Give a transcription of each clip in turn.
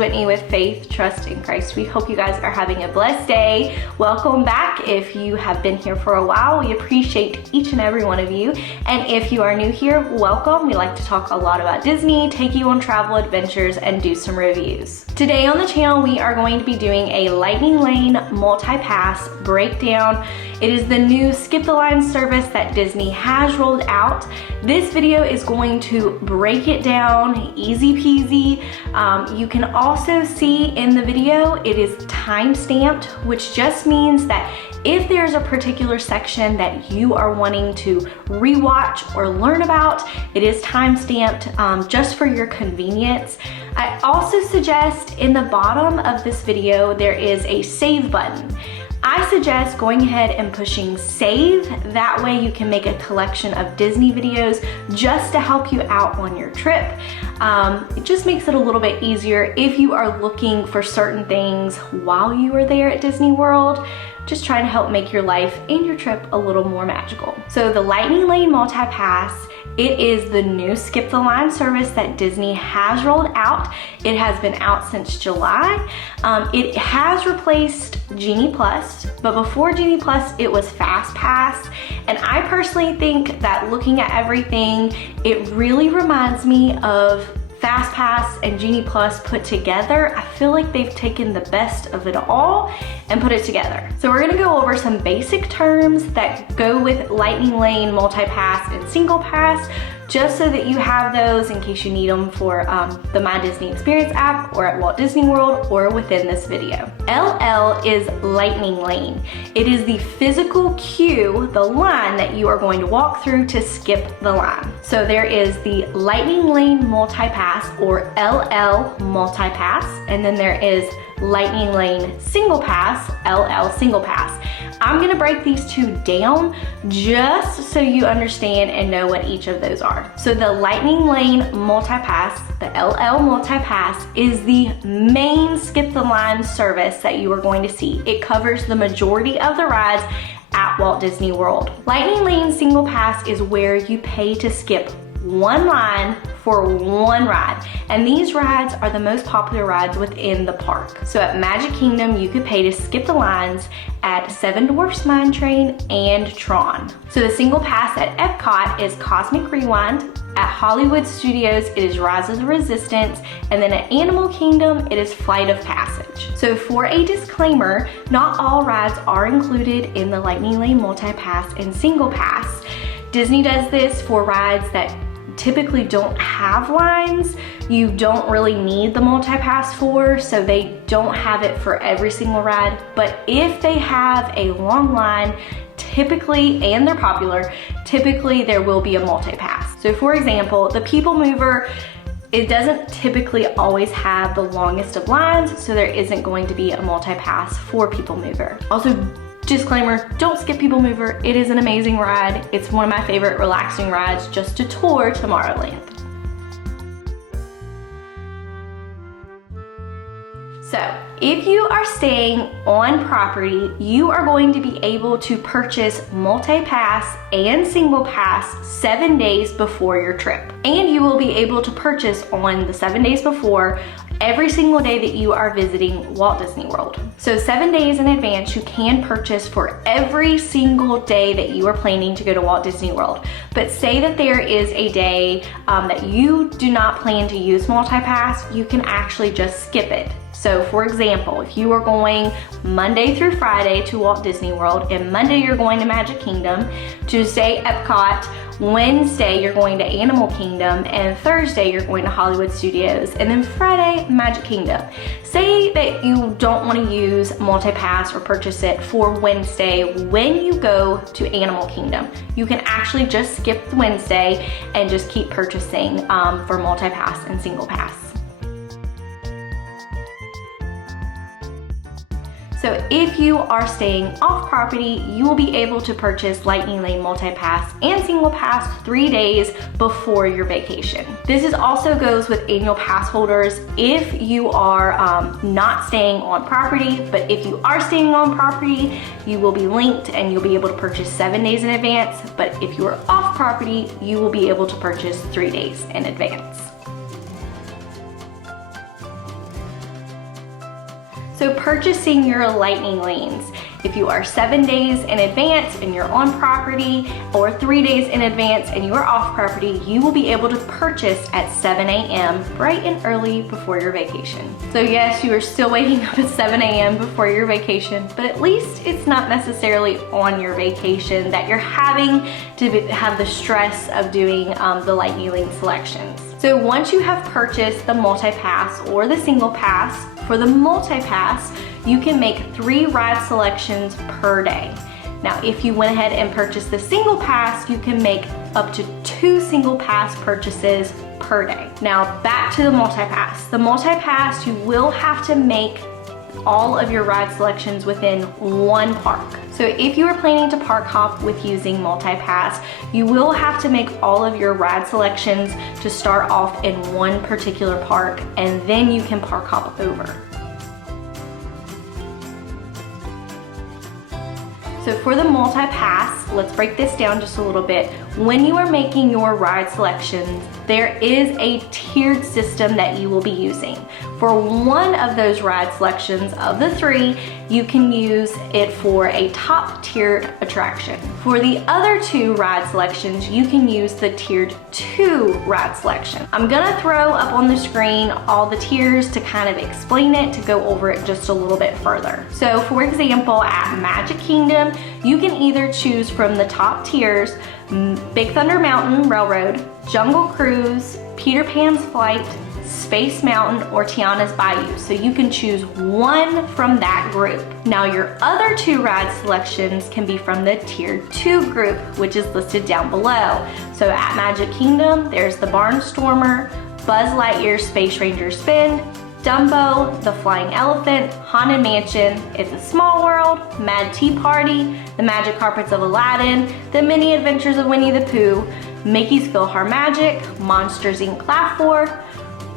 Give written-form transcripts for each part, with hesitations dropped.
Whitney with Faith, Trust, and Christ. We hope you guys are having a blessed day. Welcome back. If you have been here for a while, we appreciate each and every one of you. And if you are new here, welcome. We like to talk a lot about Disney, take you on travel adventures, and do some reviews. Today on the channel, we are going to be doing a Lightning Lane Multipass breakdown. It is the new Skip the Line service that Disney has rolled out. This video is going to break it down, easy peasy. You can also see in the video, it is time-stamped, which just means that if there's a particular section that you are wanting to rewatch or learn about, it is time-stamped just for your convenience. I also suggest in the bottom of this video, there is a save button. I suggest going ahead and pushing save. That way you can make a collection of Disney videos just to help you out on your trip. It just makes it a little bit easier if you are looking for certain things while you are there at Disney World. Just trying to help make your life and your trip a little more magical. So the Lightning Lane Multipass, it is the new Skip the Line service that Disney has rolled out. It has been out since July. It has replaced Genie Plus, but before Genie Plus, it was Fast Pass. And I personally think that looking at everything, it really reminds me of Fast Pass and Genie Plus put together. I feel like they've taken the best of it all and put it together. So we're gonna go over some basic terms that go with Lightning Lane Multipass and Singlepass, just so that you have those in case you need them for the My Disney Experience app or at Walt Disney World or within this video. LL is Lightning Lane. It is the physical queue, the line that you are going to walk through to skip the line. So there is the Lightning Lane Multipass or LL Multipass, and then there is Lightning Lane Singlepass, LL Singlepass. I'm gonna break these two down just so you understand and know what each of those are. So the Lightning Lane Multipass, the LL Multipass, is the main Skip the Line service that you are going to see. It covers the majority of the rides at Walt Disney World. Lightning Lane Singlepass is where you pay to skip one line for one ride, and these rides are the most popular rides within the park. So at Magic Kingdom, you could pay to skip the lines at Seven Dwarfs Mine Train and Tron. So the single pass at Epcot is Cosmic Rewind. At Hollywood Studios, it is Rise of the Resistance, and then at Animal Kingdom, it is Flight of Passage. So for a disclaimer, not all rides are included in the Lightning Lane Multipass and Single Pass. Disney does this for rides that typically don't have lines. You don't really need the multipass for, so they don't have it for every single ride. But if they have a long line, typically, and they're popular, typically there will be a multipass. So for example, the People Mover, it doesn't typically always have the longest of lines, so there isn't going to be a multipass for People Mover. Also, disclaimer, don't skip People Mover. It is an amazing ride. It's one of my favorite relaxing rides just to tour Tomorrowland. So if you are staying on property, you are going to be able to purchase multi-pass and single pass 7 days before your trip. And you will be able to purchase on the 7 days before every single day that you are visiting Walt Disney World. So 7 days in advance, you can purchase for every single day that you are planning to go to Walt Disney World. But say that there is a day that you do not plan to use multi-pass, you can actually just skip it. So for example, if you are going Monday through Friday to Walt Disney World, and Monday you're going to Magic Kingdom, Tuesday Epcot, Wednesday you're going to Animal Kingdom, and Thursday you're going to Hollywood Studios, and then Friday, Magic Kingdom. Say that you don't want to use multi-pass or purchase it for Wednesday when you go to Animal Kingdom. You can actually just skip the Wednesday and just keep purchasing for multi-pass and single pass. So if you are staying off property, you will be able to purchase Lightning Lane Multipass and Single Pass 3 days before your vacation. This also goes with annual pass holders if you are not staying on property, but if you are staying on property, you will be linked and you'll be able to purchase 7 days in advance. But if you are off property, you will be able to purchase 3 days in advance. So purchasing your lightning lanes. If you are 7 days in advance and you're on property, or 3 days in advance and you are off property, you will be able to purchase at 7 a.m. bright and early before your vacation. So yes, you are still waking up at 7 a.m. before your vacation, but at least it's not necessarily on your vacation that you're having to have the stress of doing the lightning lane selections. So once you have purchased the multi-pass or the single pass, for the multi-pass, you can make 3 ride selections per day. Now, if you went ahead and purchased the single pass, you can make up to 2 single pass purchases per day. Now, back to the multi-pass. The multi-pass, you will have to make all of your ride selections within one park. So if you are planning to park hop with using multi-pass, you will have to make all of your ride selections to start off in one particular park, and then you can park hop over. So for the multi-pass, let's break this down just a little bit. When you are making your ride selections, there is a tiered system that you will be using. For one of those ride selections of the 3, you can use it for a top tiered attraction. For the other 2 ride selections, you can use the tiered 2 ride selection. I'm gonna throw up on the screen all the tiers to kind of explain it, to go over it just a little bit further. So for example, at Magic Kingdom, you can either choose from the top tiers, Big Thunder Mountain Railroad, Jungle Cruise, Peter Pan's Flight, Space Mountain, or Tiana's Bayou. So you can choose one from that group. Now your other 2 ride selections can be from the Tier 2 group, which is listed down below. So at Magic Kingdom, there's the Barnstormer, Buzz Lightyear Space Ranger Spin, Dumbo, The Flying Elephant, Haunted Mansion, It's a Small World, Mad Tea Party, The Magic Carpets of Aladdin, The Mini Adventures of Winnie the Pooh, Mickey's PhilharMagic, Monsters Inc. Laugh 4,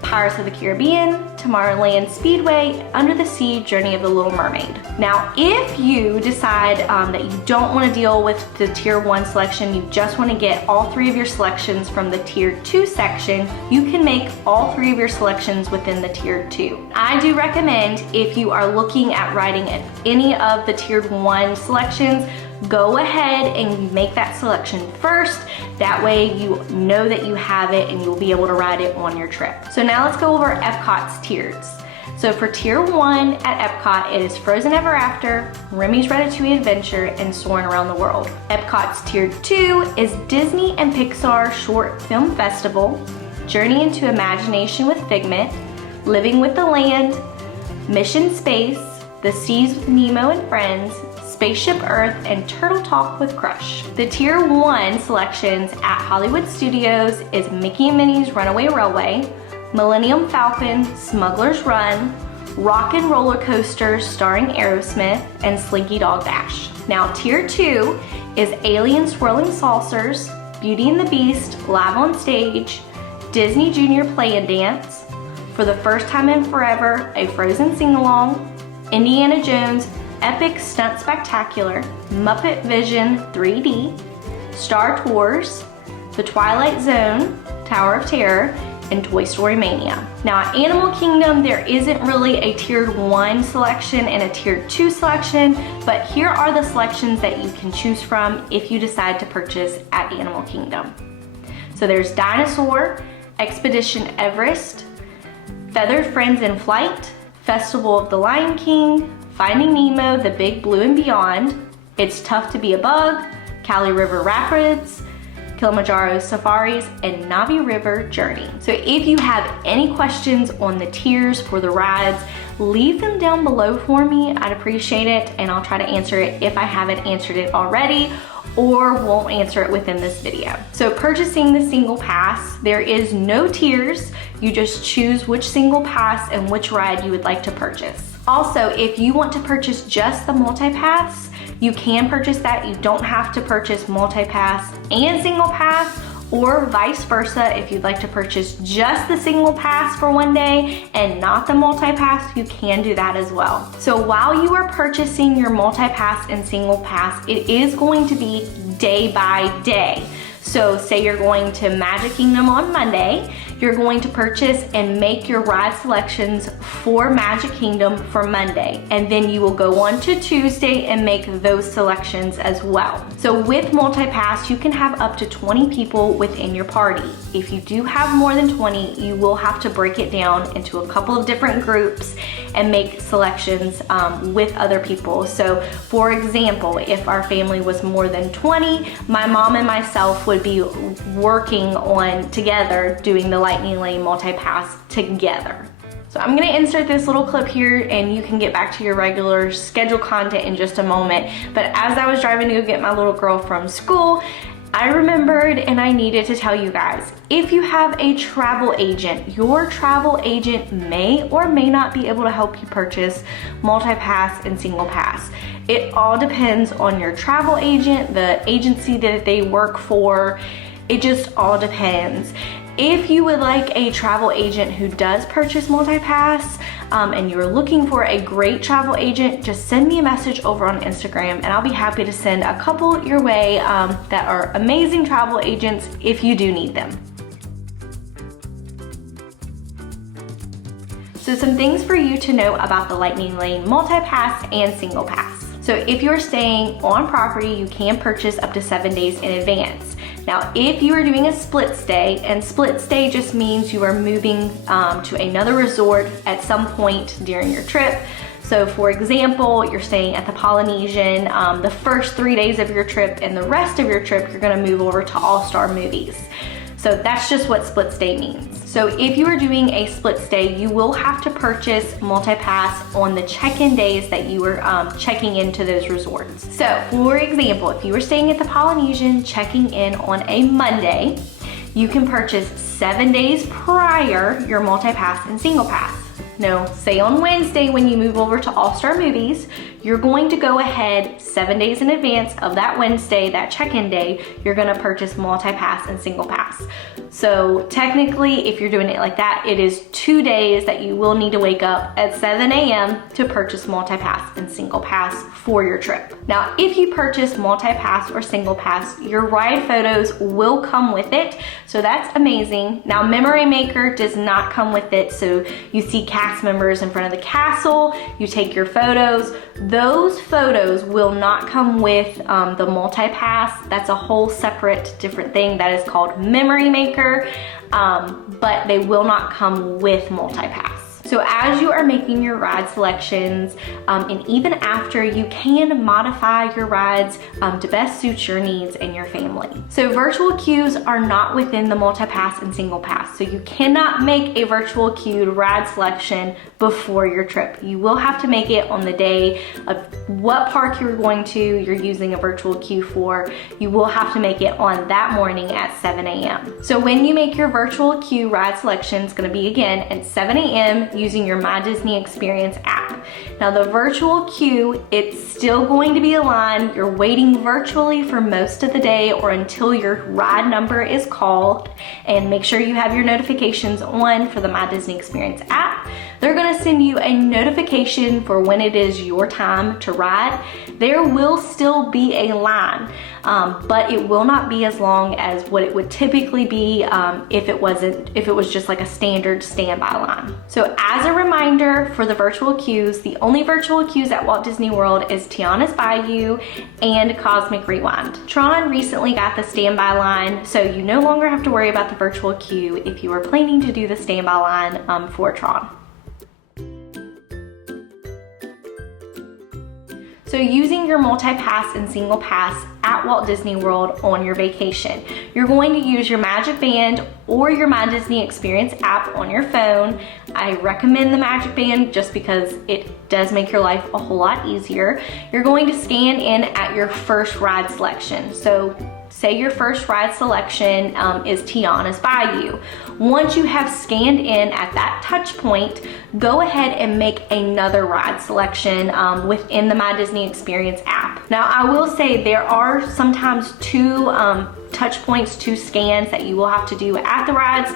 Pirates of the Caribbean, Tomorrowland Speedway, Under the Sea, Journey of the Little Mermaid. Now, if you decide that you don't want to deal with the Tier 1 selection, you just want to get all 3 of your selections from the Tier 2 section, you can make all 3 of your selections within the Tier 2. I do recommend, if you are looking at riding any of the Tier 1 selections, go ahead and make that selection first. That way you know that you have it and you'll be able to ride it on your trip. So now let's go over Epcot's tiers. So for Tier 1 at Epcot, it is Frozen Ever After, Remy's Ratatouille Adventure, and Soarin' Around the World. Epcot's Tier 2 is Disney and Pixar Short Film Festival, Journey into Imagination with Figment, Living with the Land, Mission Space, The Seas with Nemo and Friends, Spaceship Earth, and Turtle Talk with Crush. The Tier 1 selections at Hollywood Studios is Mickey and Minnie's Runaway Railway, Millennium Falcon, Smuggler's Run, Rock and Roller Coaster starring Aerosmith, and Slinky Dog Dash. Now Tier 2 is Alien Swirling Saucers, Beauty and the Beast Live on Stage, Disney Junior Play and Dance, For the First Time in Forever, a Frozen Sing-Along, Indiana Jones Epic Stunt Spectacular, Muppet Vision 3D, Star Tours, The Twilight Zone, Tower of Terror, and Toy Story Mania. Now at Animal Kingdom, there isn't really a Tier 1 selection and a Tier 2 selection, but here are the selections that you can choose from if you decide to purchase at Animal Kingdom. So there's Dinosaur, Expedition Everest, Feathered Friends in Flight, Festival of the Lion King, Finding Nemo, The Big Blue and Beyond, It's Tough to Be a Bug, Kali River Rapids, Kilimanjaro Safaris, and Navi River Journey. So if you have any questions on the tiers for the rides, leave them down below for me. I'd appreciate it, and I'll try to answer it if I haven't answered it already or won't answer it within this video. So purchasing the single pass, there is no tiers. You just choose which single pass and which ride you would like to purchase. Also, if you want to purchase just the multi-pass, you can purchase that. You don't have to purchase multi-pass and single pass, or vice versa. If you'd like to purchase just the single pass for one day and not the multi-pass, you can do that as well. So while you are purchasing your multi-pass and single pass, it is going to be day by day. So say you're going to Magic Kingdom on Monday, you're going to purchase and make your ride selections for Magic Kingdom for Monday. And then you will go on to Tuesday and make those selections as well. So with Multipass, you can have up to 20 people within your party. If you do have more than 20, you will have to break it down into a couple of different groups and make selections with other people. So for example, if our family was more than 20, my mom and myself would be working on together doing the Lightning Lane Multipass together. So I'm gonna insert this little clip here and you can get back to your regular scheduled content in just a moment. But as I was driving to go get my little girl from school, I remembered and I needed to tell you guys, if you have a travel agent, your travel agent may or may not be able to help you purchase Multipass and Singlepass. It all depends on your travel agent, the agency that they work for. It just all depends. If you would like a travel agent who does purchase Multipass and you're looking for a great travel agent, just send me a message over on Instagram and I'll be happy to send a couple your way that are amazing travel agents if you do need them. So some things for you to know about the Lightning Lane Multipass and Singlepass. So if you're staying on property, you can purchase up to 7 days in advance. Now, if you are doing a split stay, and split stay just means you are moving to another resort at some point during your trip. So for example, you're staying at the Polynesian the first 3 days of your trip, and the rest of your trip, you're gonna move over to All-Star Movies. So that's just what split stay means. So if you are doing a split stay, you will have to purchase Multipass on the check-in days that you were checking into those resorts. So for example, if you were staying at the Polynesian checking in on a Monday, you can purchase 7 days prior your Multipass and Singlepass. Now, say on Wednesday when you move over to All-Star Movies, you're going to go ahead 7 days in advance of that Wednesday, that check-in day, you're gonna purchase Multipass and Singlepass. So technically, if you're doing it like that, it is 2 days that you will need to wake up at 7 a.m. to purchase Multipass and Singlepass for your trip. Now, if you purchase Multipass or Singlepass, your ride photos will come with it, so that's amazing. Now, Memory Maker does not come with it, so you see cast members in front of the castle, you take your photos. Those photos will not come with the Multipass. That's a whole separate different thing that is called Memory Maker, but they will not come with Multipass. So as you are making your ride selections, and even after, you can modify your rides to best suit your needs and your family. So virtual queues are not within the Multipass and Singlepass. So you cannot make a virtual queued ride selection before your trip. You will have to make it on the day of what park you're going to, you're using a virtual queue for. You will have to make it on that morning at 7 a.m. So when you make your virtual queue ride selection, it's gonna be again at 7 a.m. using your My Disney Experience app. Now the virtual queue, it's still going to be a line. You're waiting virtually for most of the day or until your ride number is called, and make sure you have your notifications on for the My Disney Experience app. They're gonna send you a notification for when it is your time to ride. There will still be a line, but it will not be as long as what it would typically be if it was just like a standard standby line. So as a reminder for the virtual queues, the only virtual queues at Walt Disney World is Tiana's Bayou and Cosmic Rewind. Tron recently got the standby line, so you no longer have to worry about the virtual queue if you are planning to do the standby line for Tron. So using your Multipass and Singlepass at Walt Disney World on your vacation, you're going to use your Magic Band or your My Disney Experience app on your phone. I recommend the Magic Band just because it does make your life a whole lot easier. You're going to scan in at your first ride selection. So say your first ride selection is Tiana's Bayou. Once you have scanned in at that touch point, go ahead and make another ride selection within the My Disney Experience app. Now I will say there are sometimes two touch points, two scans that you will have to do at the rides.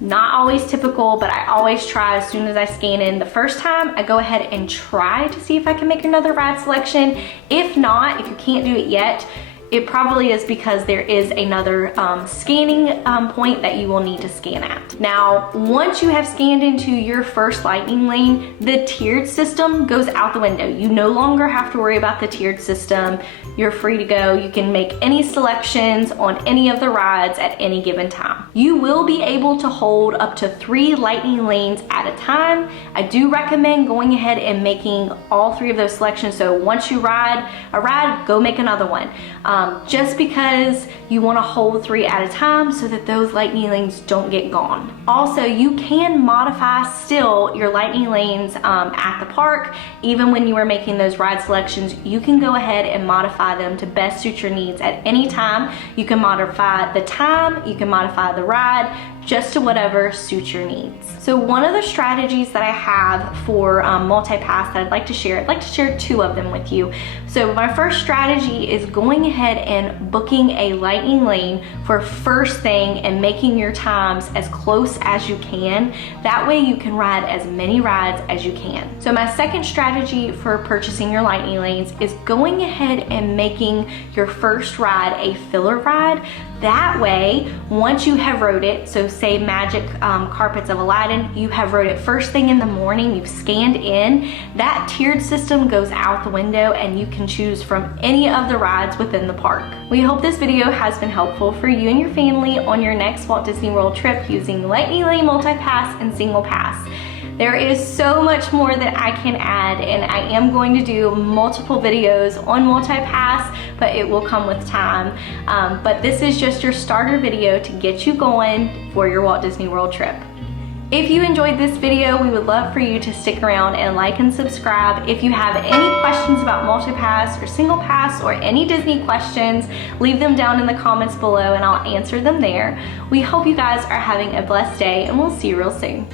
Not always typical, but I always try as soon as I scan in the first time, I go ahead and try to see if I can make another ride selection. If not, if you can't do it yet, it probably is because there is another scanning point that you will need to scan at. Now, once you have scanned into your first Lightning Lane, the tiered system goes out the window. You no longer have to worry about the tiered system. You're free to go. You can make any selections on any of the rides at any given time. You will be able to hold up to 3 Lightning Lanes at a time. I do recommend going ahead and making all 3 of those selections. So once you ride a ride, go make another one. Just because you want to hold 3 at a time so that those Lightning Lanes don't get gone. Also, you can modify still your Lightning Lanes at the park. Even when you are making those ride selections, you can go ahead and modify them to best suit your needs at any time. You can modify the time, you can modify the ride, just to whatever suits your needs. So one of the strategies that I have for multipass that I'd like to share 2 of them with you. So my first strategy is going ahead and booking a Lightning Lane for first thing and making your times as close as you can. That way you can ride as many rides as you can. So my second strategy for purchasing your Lightning Lanes is going ahead and making your first ride a filler ride. That way, once you have rode it, so say Magic Carpets of Aladdin, you have rode it first thing in the morning, you've scanned in, that tiered system goes out the window and you can choose from any of the rides within the park. We hope this video has been helpful for you and your family on your next Walt Disney World trip using Lightning Lane Multipass and Singlepass. There is so much more that I can add, and I am going to do multiple videos on multipass, but it will come with time. But this is just your starter video to get you going for your Walt Disney World trip. If you enjoyed this video, we would love for you to stick around and like and subscribe. If you have any questions about multipass or singlepass or any Disney questions, leave them down in the comments below and I'll answer them there. We hope you guys are having a blessed day, and we'll see you real soon.